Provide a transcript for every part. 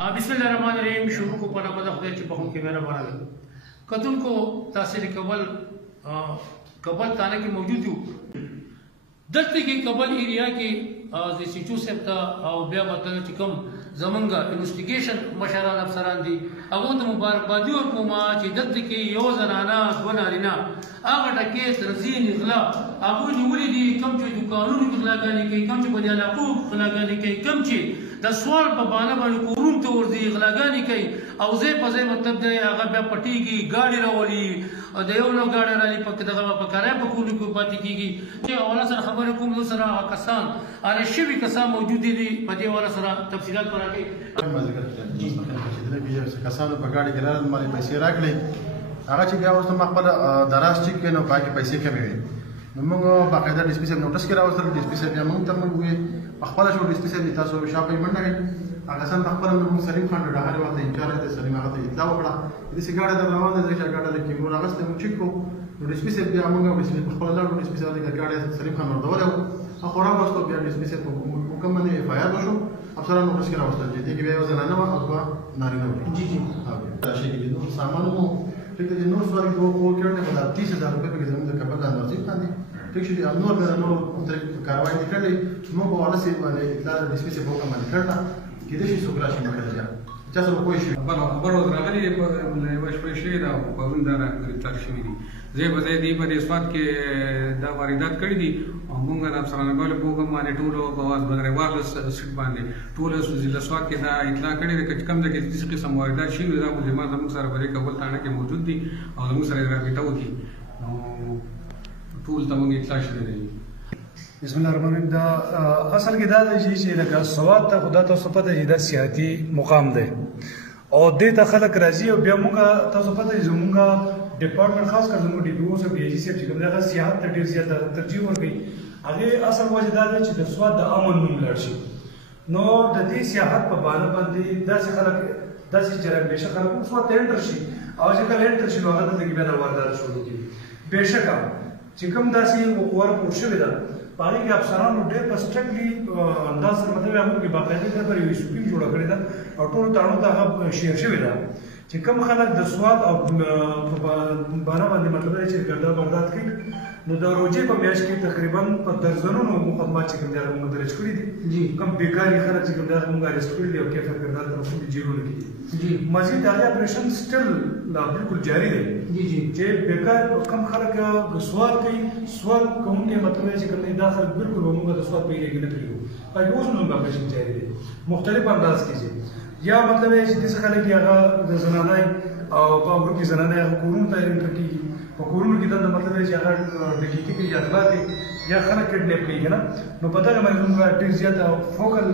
بسم الله الرحمن الرحیم. شروع کو پناه پدا خدای چې بخون کې مهربان ده. کتون کو تاثیر کابل تانه کې موجود یو دلته کې کابل ایریا کې د سیټو سپتا او بیا مطلب چې کوم زمونږه انویسټیګیشن مشران افسران دي هغه ته مبارکبادي ورکوم چې دلته کې یو زنانه دوه نارینه هغه ټکي ترزین اغلا هغه نیولې دي کوم چې د قانون اغلاګانې کوي کوم چې په علاقو اغلاګانې کوي کوم چې د سوال په باندې باندې کورون ته ورځي اغلاګانې کوي او زه په ځای مطلب دی هغه بیا پټیږي گاډي راولي د یو نو گاډي رالي په دغه په کارای په کولو کې پاتې کیږي چې اوله سره خبرې کوم نو سره کسان اره شوي کسان موجود دي په دې ولا سره تفصيلات راکړي. کسانو په گاډي کې راځي مالي پیسې راکړي هغه چې بیا اوس خپل دراز چیک کینو باقي پیسې کمې وي نو موږ باقاعده ډیسپی صاحب نوټس کې راوستل ډیسپی صاحب بیا موږ ته موږ وي خپل شو ډیسپی صاحب تاسو شاپې منډه هغه سم خپل موږ سلیم خان ډاهر وخت انچارج د سلیم هغه ته اطلاع وکړه د سیګاړه د روان د شګاړه د کیمرو راغسته موږ چیک کو نو ډیسپی صاحب بیا موږ خپل لاړو ډیسپی صاحب د ګاډي سلیم خان ورته ولو خو راوستو بیا ډیسپی صاحب حکم باندې فایل وشو افسرانو نوټس کې راوستل چې دغه بیا یو زنانه او دوه نارینه وو. جی جی دا شي کې نو سامان مو ټیک دی نو سوال کې وو کړنه په 30000 روپے کې زموږ د کپل د وظیفه باندې ټیک شي نور به نور مختلف کاروایی کړلې نو په والا سي باندې اطلاع د ډیسپی صاحب حکم باندې کړل کې د شي سوګرا شي مخه چا سره کوی شي خبرو راغلي په وشپې شي دا په وندره گرفتار شوی دي زه به دې په اسوات کې دا واردات کړې دي او موږ د افسرانو بل په کوم باندې ټولو په واس بغیر وارلس سټ باندې ټولو ضلع اسوات کې دا اطلاع کړې ده چې کوم ځای کې د قسم واردات شي دا په جماعت موږ سره په کابل تانه کې موجود دي او موږ سره رابطه وکړي نو ټول ته موږ اطلاع شوه دي. بسم الله الرحمن الرحیم. دا اصل کې دا دی چې لکه سواد ته خدا ته پته دی دا سیاحتي مقام دی او دې ته خلک راځي او بیا موږ تاسو پته دی زموږ ډپارټمنټ خاص کر زموږ ډي پی او سره بي جي سي چې کوم دا سیاحت ته ډیر زیات ترجیح ورکوي هغه اصل وجه دا دی چې د سواد د امن نوم لړ شي نو د دې سیاحت په باندې داسې خلک داسې چې بهشکه خلک سواد ته انټر شي او چې کله انټر شي نو هغه ته کې بیا د واردات شروع کیږي بهشکه چې کوم داسې ورکوټ شوی ده پاره کې افسرانو ډېر په سټریکټلی انداز سره مطلب هغه کې باقاعده پر یو سپیم جوړ کړی دا او ټول تاړو ته هغه شیر شوی دا چې کوم خلک د سواد او بارا باندې مطلب چې ګردا برداشت کوي نو د روزي په میاشت کې تقریبا په درځنونو مقدمات چې کوم ځای موږ درج کړی دي جی کوم بیکاری خلک چې کوم ځای موږ اریسټ کړی دي او کیفر کردار طرفو دي جیرو لګي جی مزید هغه اپریشن سټل لا بالکل جاری دی جی جی چې بیکار کم خلک سوال کوي سوال کوم کې مطلب چې کوم داخل بالکل موږ د سوال په یوه کې نه کړو په اوس نو موږ اپریشن جاری دی مختلف انداز کې یا مطلب چې د خلک هغه د زنانای او په ورو کې زنانای کورونو ته انټر کیږي په کورونو کې دا مطلب چې هغه ډکیتی کوي یا اخلاق یا خلک کډنیپ کوي کنه نو په دغه باندې موږ ډیر زیات فوکل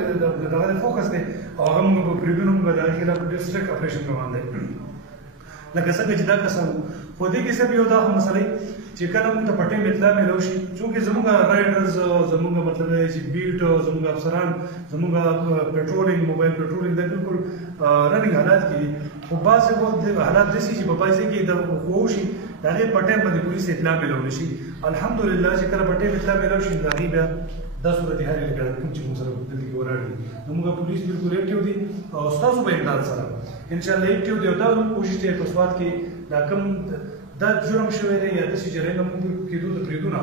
دغه فوکس دی او هغه موږ په پریوینو موږ د خلاف ډیسټریکټ اپریشن روان دی لکه څنګه چې دا کسان خو دې کې سبب یو دا مسله چې کله موږ ته پټې اطلاع ملو شي چې زموږ رایډرز زموږ مطلب چې بیټ زموږ افسران زموږ پټرولینګ موبایل پټرولینګ د بالکل رننګ حالات کې خو بعضې وخت حالات داسې چې په بعضې کې د خو شي د هغې په ټایم باندې پولیس اطلاع ملولی شي الحمدلله چې کله په ټایم اطلاع ملو شي د هغې بیا دا صورتحال یې لکه کوم چې موږ سره دلته کې ولاړ دي نو موږ پولیس بالکل اکټیو دي او ستاسو په امداد سره انشاءالله اکټیو دي او دا کوشش دی په سواد کې دا کوم دا جرم شوی دی یا داسې جرایم موږ کېدو ته پرېږدو نه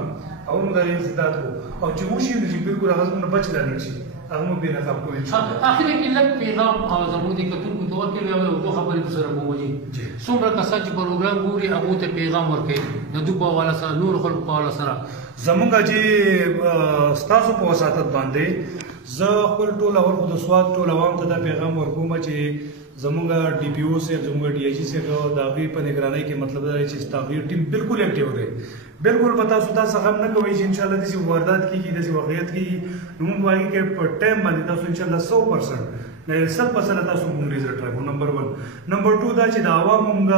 او موږ د هغې انسداد کوو او چې وشي نو چې بالکل هغه زموږ نه بچ رانیږي شي هغه موږ بې نقاب کوو اخر کې لږ پیغام زموږ د کتونکو ته ورکوي او دوه خبرې سره کوم دي څومره کسان چې پروګرام ګوري هغو ته پیغام ورکوي د دوی په حواله سره نور خلکو په حواله سره زمونږ چې ستاسو په وساطت باندې زه خپل ټول اول خو د سواد ټول عوام ته دا پیغام ورکوم چې زمونږ ډي پی او صاحب زمونږ ډي آی جي صاحب د هغوی په نګرانۍ کې مطلب دا دی چې ستاسو ټیم بالکل اکټیو دی بالکل به تاسو دا څه غم نه کوئ چې انشاءالله داسې واردات کېږي داسې واقعیت کېږي نو موږ وایي کې په ټایم باندې تاسو انشاءالله 100% 100% تاسو موږ ریزلټ راکړو نمبر 1 نمبر 2 دا چې د عوامو موږ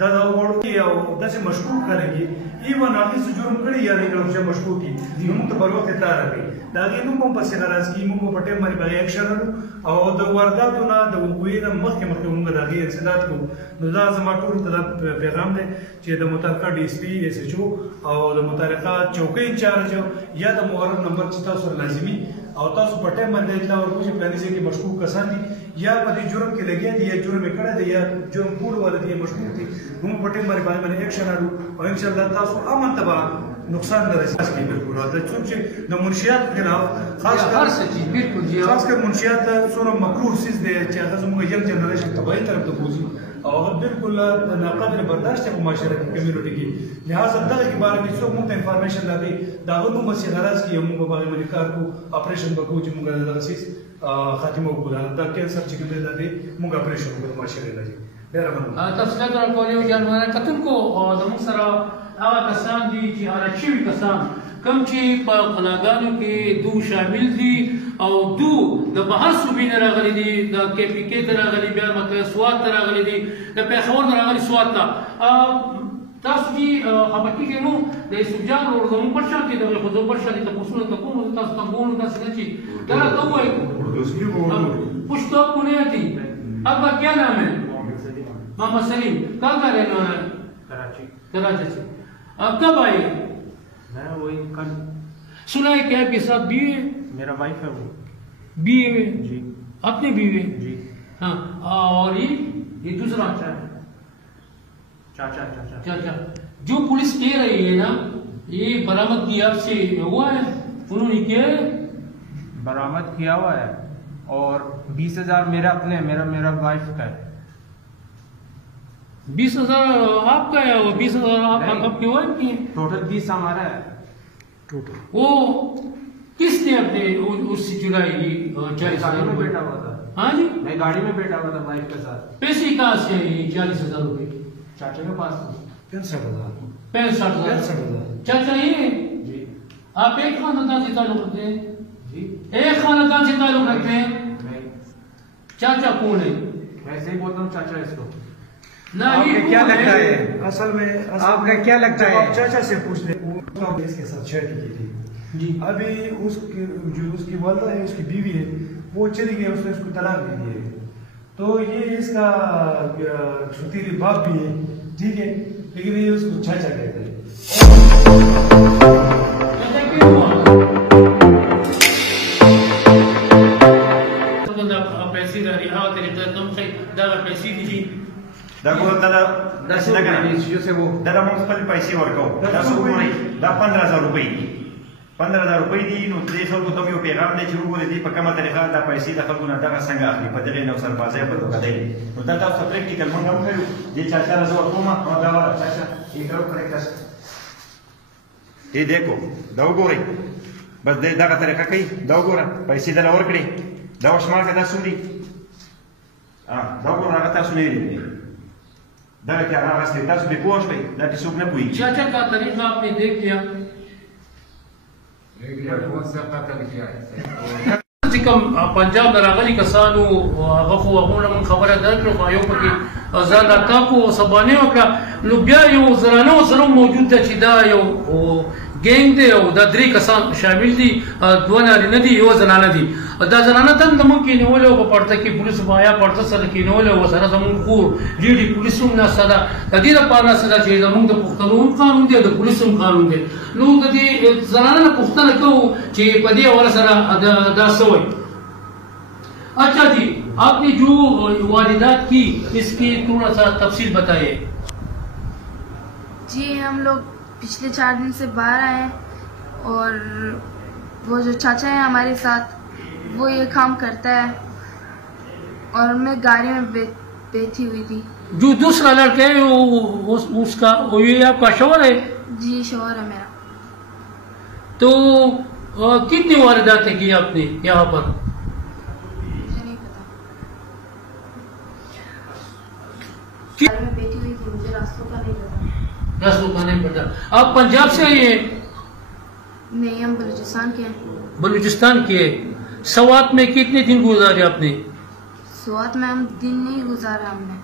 دا وړوکي او داسې مشکوک خلک دي ایون هغې څه جرم کړي یا دې چې مشکوک دي نو موږ ته پر وخت اطلاع راکړي د هغې نوم هم پسې غرض کېږي موږ په ټایم باندې په هغې اکشن اخلو او د وارداتو نه د وقوعې نه مخکې موږ د هغې انسداد کوو نو دا زما ټولو ته دا پیغام دی چې د متعلقه ډي اس پي ایس ایچ او او د متعلقه چوکۍ انچارج یا د مقرر نمبر چې تاسو سره لازمي او تاسو په ټایم باندې اطلاع ورکړئ چې پلاني ځای کې مشکوک کسان دي या पति जुर्म के लगे थी या जुर्म कड़ा दे या जुर्म पूर्ण वाले थी मशहूर थी हम पटे मारे बारे में एक्शन आलू और इंशाल्लाह तासो अमन तबा नुकसान न रसी की बिल्कुल और चूंकि न मुंशियात के खिलाफ खासकर मुंशियात सोनो मकरूह चीज दे चाहे तो मुझे यंग जनरेशन तबाही तरफ तो पूछी और बिल्कुल नाकाबिल बर्दाश्त है मुआशरे की कम्युनिटी की लिहाजा दगा के बारे में सो मुझे इंफॉर्मेशन लागी दागो मुझसे नाराज की हम बारे में कार को ऑपरेशन बको जो मुझे दगासीस खातिमा को दा कैंसर चिकन दे दे मुझे ऑपरेशन को मुआशरे लागी तफसीलात राकोलियो जानवर कतन को दम सरा आवा कसान दी जी आरक्षी कसान कम ची पनागानो के दो शामिल थी और दो द बाहर सुबीन रागली दी द केपीके रागली बियार मतलब स्वाद रागली दी द पेशवर रागली स्वाद था तासुजी खबकी के नो द सुजान और दम परशाती द खुद परशाती तो पुसुन तो को तास तंगोन तास नची दरा तो है पुष्तो पुनेती अब क्या नाम है मोहम्मद सलीम कहाँ का रहने वाला है कराची से अब कब आए मैं वही कल सुना है क्या आपके साथ बीवी है मेरा वाइफ है वो बीवी जी अपनी बीवी जी हाँ और ये दूसरा चाचा चाचा जो पुलिस कह रही है ना ये बरामद की आपसे हुआ है उन्होंने किया है बरामद किया हुआ है और 20,000 मेरा अपने मेरा वाइफ का है 20,000 आपका है और 20,000 आपकी वाइफ की है टोटल 20 हमारा है वो किसने अपने उससे चुराई 40,000 में बैठा हुआ था हाँ जी मैं गाड़ी में बैठा हुआ था वाइफ के साथ पैसे कहाँ से है 40,000 रुपए चाचा के पास 65,000 चाचा ये जी आप एक खानदान से ताल्लुक रखते हैं जी एक खानदान से ताल्लुक रखते हैं मैं चाचा कौन है वैसे ही बोलता हूँ चाचा इसको ना ये क्या लगता है असल में आपका क्या लगता है? आप चाचा से पूछ ले इसके साथ शादी की थी जी अभी उसकी जो उसकी वालदा है उसकी बीवी है वो चली गई उसने उसको तलाक दे दी है तो ये इसका सुतीली बाप भी है ठीक है लेकिन ये उसको चाचा कहते हैं चाचा क्यों हुआ पैसे दारी हाँ तेरे कम से दादा पैसे दीजिए दादा मुन्सिपल पैसे वर्कौ दा 15,000 रुपये 15,000 रुपये दी नो दे खलको तम यो पेगाम दे चुगो दे पक्का तरीका दा पैसे दा खलको ना दा संग आखरी पदले नौ सर बाजे पर तो दे नो दा प्रैक्टिकल मंगम कयो जे चाचा रा जो कोमा दा वाला चाचा ये करो करेक्ट ये देखो दाव गोरे बस दे दा का तरीका कई दाव गोरा पैसे दा और कड़ी दाव स्मार का दा सुनी हां दाव गोरा का सुनी दादा क्या रास्ते तासु भी पहुंच गई दादी सुख न हुई चाचा का तरीका आपने देख लिया कौन सा कत्ल किया है कम पंजाब दरागली कसानु गफु वगुना मन खबर दर को आयो पकी ज़ाला ताको सबने वका लुबिया यो जरानो जरो मौजूद द चिदा यो गैंग दे ओ दरी कसान शामिल दी दोना नदी यो जनाना दी दा जनाना तन दम की नोले को पड़ता की पुलिस बाया पड़ता सर की नोले वो सर दम को लीडी पुलिस ना सदा तदी द पाना सदा चीज दम द कानून दे द पुलिस कानून दे लो तदी जनाना पुख्तन को चे पदी वाला सर दा सोय अच्छा जी आपने जो वालिदात की इसकी थोड़ा सा तफसील बताइए जी हम लोग पिछले 4 दिन से बाहर आए हैं और वो जो चाचा है हमारे साथ वो ये काम करता है और मैं गाड़ी में बैठी हुई थी जो दूसरा लड़का है उसका ये आपका शौहर है जी शौहर है मेरा तो कितनी वालिदातें की आपने यहाँ पर मुझे नहीं पता गाड़ी में बैठी हुई थी मुझे रास्तों का नहीं पता नहीं पता आप पंजाब से आई हैं नहीं हम बलूचिस्तान के हैं बलूचिस्तान के सवात में कितने दिन गुजारे आपने स्वात में हम दिन नहीं गुजारा हमने